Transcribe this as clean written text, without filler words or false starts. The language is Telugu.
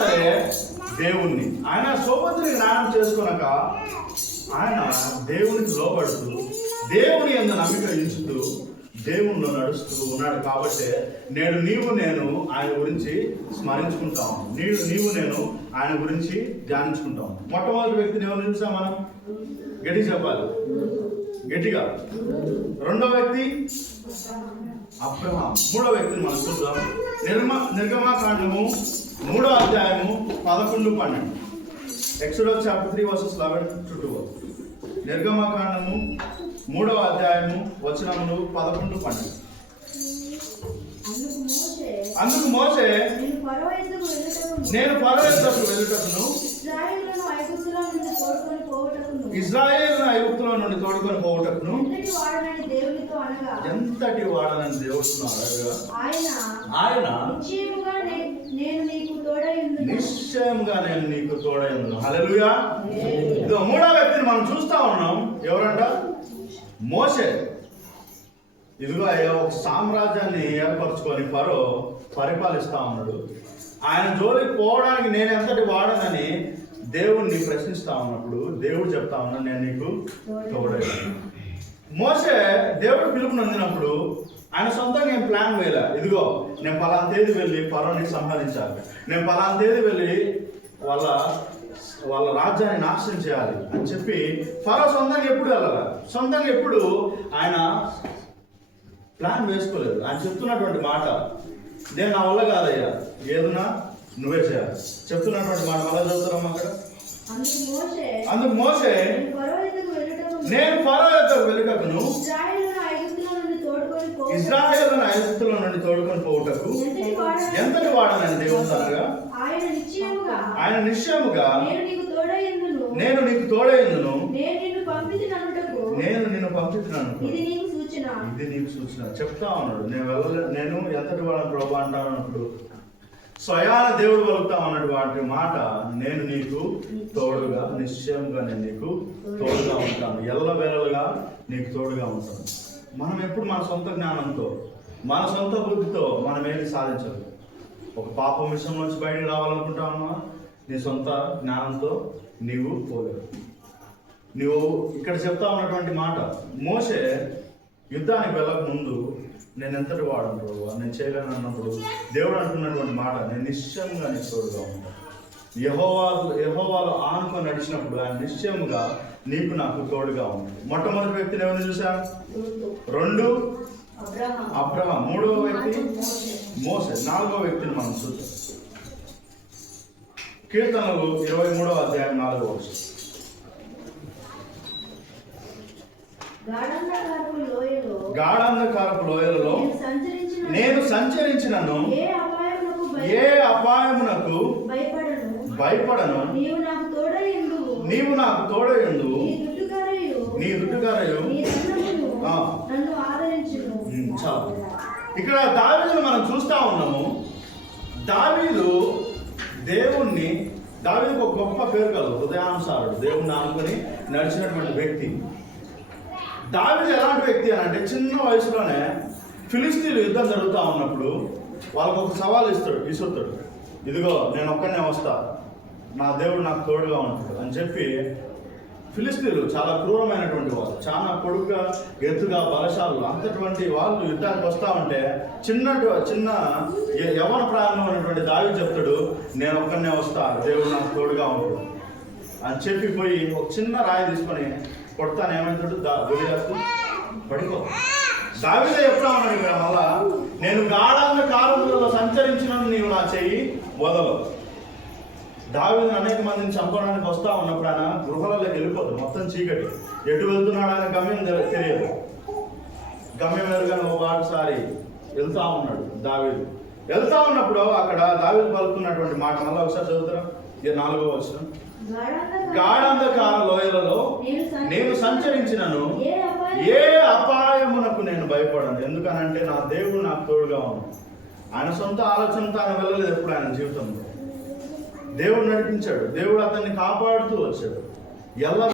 సరే దేవుణ్ణి ఆయన సోపతిని జ్ఞానం చేసుకున్నాక ఆయన దేవునికి లోబడుతూ దేవుని యందు నమ్మిక ఉంచుతూ దేవునిలో నడుస్తూ ఉన్నాడు. కాబట్టి నేడు నేను ఆయన గురించి స్మరించుకుంటాం, నీవు నేను ఆయన గురించి ధ్యానించుకుంటాం. మొట్టమొదటి వ్యక్తిని ఎవరు చూసాం మనం? గట్టి చెప్పాలి, గట్టిగా. రెండో వ్యక్తి అబ్రహాం. మూడో వ్యక్తిని మనం చూద్దాం. నిర్గమాకాండము 3వ అధ్యాయము 11-12. Exodus chapter 3 verses 11-12. నిర్గమాకాండము 3వ అధ్యాయము వచనములు 11-12. అందుకు మోషే నేను ఫరో యొద్దకు వెళ్ళుటకును ఇశ్రాయేలును ఐగుప్తులో నుండి తోడుకొని పోవుటకును ఎంతటి వాడనని దేవుడుతో అడగగా ఆయన నిశ్చయంగా నేను నీకు తోడై ఉన్నాను. హల్లెలూయా. ఇదో మూడో వ్యక్తిని మనం చూస్తా ఉన్నాం. ఎవరంట? మోషే. ఇదిగో ఒక సామ్రాజ్యాన్ని ఏర్పరచుకొని ఫరో పరిపాలిస్తా ఉన్నాడు. ఆయన జోలికి పోవడానికి నేను ఎంతటి వాడనని దేవుణ్ణి ప్రశ్నిస్తా ఉన్నప్పుడు దేవుడు చెప్తా ఉన్నాను, నేను నీకు తోడై. మోషే దేవుడు పిలుపుని అందినప్పుడు ఆయన సొంతంగా ఏం ప్లాన్ వేయలే. ఇదిగో నేను పలానా తేదీ వెళ్ళి ఫరోని సంహరించాలి, నేను పలానా తేదీ వెళ్ళి వాళ్ళ రాజ్యాన్ని నాశనం చేయాలి అని చెప్పి ఫరో సొంతంగా ఎప్పుడు వెళ్ళాలి. సొంతంగా ఎప్పుడు ఆయన ప్లాన్ వేసుకోలేదు. ఆయన చెప్తున్నటువంటి మాట, నేను నా వల్ల కాదయ్యా, ఏదన్నా నువ్వే చేయాలి చెప్తున్నటువంటి మాట మళ్ళీ చదువుతున్నాం అక్కడ. అందుకు మోషే నేను ఫరో యొద్దకు వెళ్ళుటకును ఇశ్రాయేలును ఐగుప్తులో నుండి తోడుకొని పోవుటకు ఎంతటి వాడనని దేవుడు అనగా ఆయన నిశ్చయముగా నేను నీకు తోడైందును, నేను నిన్ను పంపించినాను, ఇది నీకు సూచన చెప్తా ఉన్నాడు. నేను ఎంతటి వాడని ప్రభు అంటాను అన్నప్పుడు స్వయాన దేవుడు పలుకుతా ఉన్నటువంటి మాట, నేను నీకు తోడుగా నిశ్చయంగా నేను నీకు తోడుగా ఉంటాను, ఎల్లవేళలుగా నీకు తోడుగా ఉంటాను. మనం ఎప్పుడు మన సొంత జ్ఞానంతో మన సొంత బుద్ధితో మనం ఏది సాధించదు. ఒక పాపం విషయంలోంచి బయటకు రావాలనుకుంటామా, నీ సొంత జ్ఞానంతో నీవు పోలేవు. నువ్వు ఇక్కడ చెప్తా ఉన్నటువంటి మాట, మోషే యుద్ధానికి వెళ్ళక ముందు నేను ఎంతటి వాడను ప్రభు నేను చేయగలను అన్నప్పుడు దేవుడు అంటున్నటువంటి మాట, నేను నిశ్చయంగా నీకు తోడుగా ఉంటాను. యెహోవాలో ఆనుకొని నడిచినప్పుడు ఆయన నిశ్చయముగా నీకు నాకు తోడుగా ఉంటుంది. మొట్టమొదటి వ్యక్తిని ఎవరిని చూసాం? 2 అబ్రహాం. 3వ వ్యక్తి మోసే. 4వ వ్యక్తిని మనం చూద్దాం. కీర్తనలు 23వ అధ్యాయం 4వ వచనం. గాఢాంధకారపు లోయలలో నేను సంచరించినను ఏ అపాయమునకు భయపడను, నీవు నాకు తోడయుండు, నీ దుడ్డుగారయు. ఇక్కడ దావీదును మనం చూస్తా ఉన్నాము. దావీదుకు ఒక గొప్ప పేరు కలదు, హృదయానుసారుడు, దేవుణ్ణి ఆనుకొని నడిచినటువంటి వ్యక్తి. దావీదు ఎలాంటి వ్యక్తి అని అంటే, చిన్న వయసులోనే ఫిలిస్తీన్లు యుద్ధం జరుగుతూ ఉన్నప్పుడు వాళ్ళకు ఒక సవాల్ ఇస్తాడు. ఇదిగో నేను ఒక్కనే వస్తా, నా దేవుడు నాకు తోడుగా ఉంటాడు అని చెప్పి. ఫిలిస్తీన్లు చాలా క్రూరమైనటువంటి వాళ్ళు, చాలా పొడుగ్గా ఎత్తుగా బలశాలు, అంతటువంటి వాళ్ళు యుద్ధానికి వస్తూ ఉంటే చిన్న యవ్వన ప్రాయంలో ఉన్నటువంటి దావీదు చెప్తాడు, నేను ఒక్కనే వస్తా, దేవుడు నాకు తోడుగా ఉంటాడు అని చెప్పి పోయి ఒక చిన్న రాయి తీసుకొని కొడతాను. ఏమంటాడు? గొలియాతు పడిపో. దావీదే చెప్తా ఉన్నాడు ఇక్కడ మళ్ళా, నేను గాఢాంధకారములలో సంచరించినను నీవు నా చెయ్యి వదలవు. దావీదును అనేక మందిని చంపడానికి వస్తా ఉన్నప్పుడు ఆయన గృహాలలోకి వెళ్ళిపోతుంది, మొత్తం చీకటి, ఎటు వెళ్తున్నాడు ఆయన గమ్యం తెలియదు. గమ్యం ఎదురుగానే ఒకసారి వెళ్తా ఉన్నాడు దావీదు. వెళ్తా ఉన్నప్పుడు అక్కడ దావీదు పలుకున్నటువంటి మాట మళ్ళీ ఒకసారి చదువుతారా? 4వ వచనం. గాఢాంధకార లోయలలో నేను సంచరించినను ఏ అపాయమునకు నేను భయపడను, ఎందుకనంటే నా దేవుడు నాకు తోడుగా ఉన్నాడు. ఆయన సొంత ఆలోచనతో ఆయన వెళ్ళలేదు ఎప్పుడు ఆయన జీవితంలో. దేవుడు నడిపించాడు, దేవుడు అతన్ని కాపాడుతూ వచ్చాడు.